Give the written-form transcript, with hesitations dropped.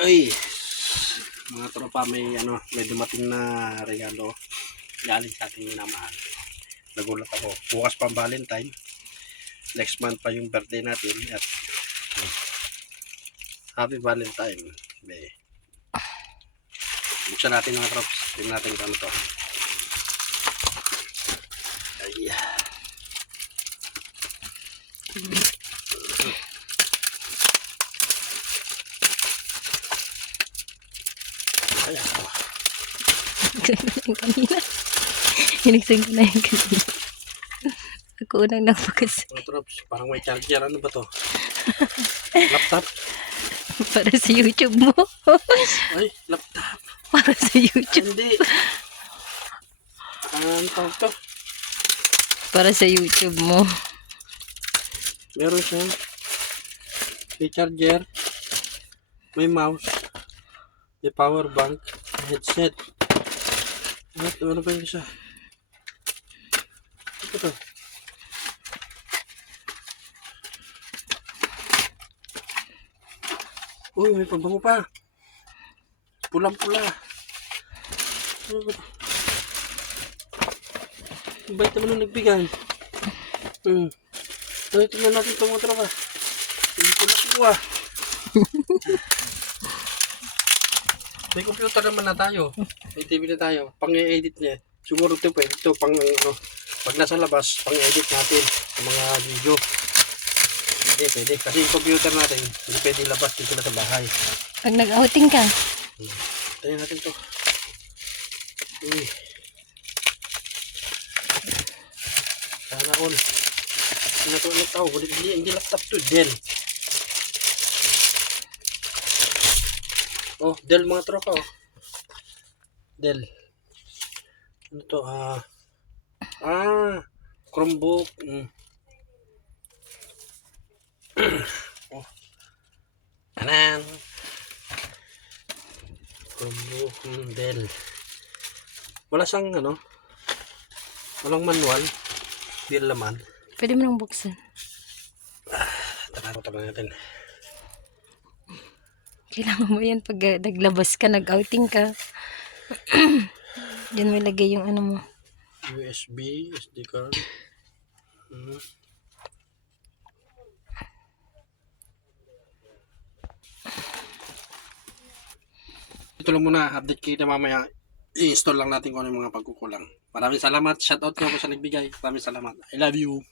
Ay, mga tropa, may dumating na regalo galing sa ating minamahal. Nagulat ako. Bukas pa ang Valentine. Next month pa yung birthday natin. At happy Valentine. Be. Buksan natin mga trops. Tingnan natin kung ano to. Ay. Ayan po. Kanina. Hinigsan ko na yung kanina. Ako unang nagpakas. Mga trops, parang may charger. Ano ba to? Laptop? Para sa YouTube mo. Ay, laptop. Para sa Ay, YouTube. hindi. Ano tawag to? Para sa YouTube mo. Meron siya. May charger. May mouse. May power bank. May headset. Ano pa yung isa? Ano to? Uy, may pabango pa. Pulang-pula. Ano ba to? Ang bait naman nung nagbigay. Tingnan natin ito mga tropa. Hindi ko nakuha. May computer naman na tayo. May TV na tayo. Pang-edit niya. Siguro ito pa. Ito pang ano. Pag nasa labas, pang-edit natin sa mga video. Hindi pwede. Kasi yung computer natin, hindi pwede labas dito na sa bahay. Pag nag-outing ka. Tayo natin ito. Uy. Sana all. Ano ito ulit tao? Hindi laptop to. Dell. Oh, Dell mga tropa oh. Dell. Ano to? Chromebook. Oh. Anan. Chromebook. Dell. Wala siyang ano. Walang manual. Dell laman. Pwede mo nang buksan. Tabi natin. Kailangan mo yan pag naglabas ka, nag-outing ka. Diyan mo ilagay yung ano mo. USB, SD card. Ito lang muna, update kita mamaya. I-install lang natin kung ano yung mga pagkukulang. Maraming salamat. Shoutout ko po sa nagbigay. Maraming salamat. I love you.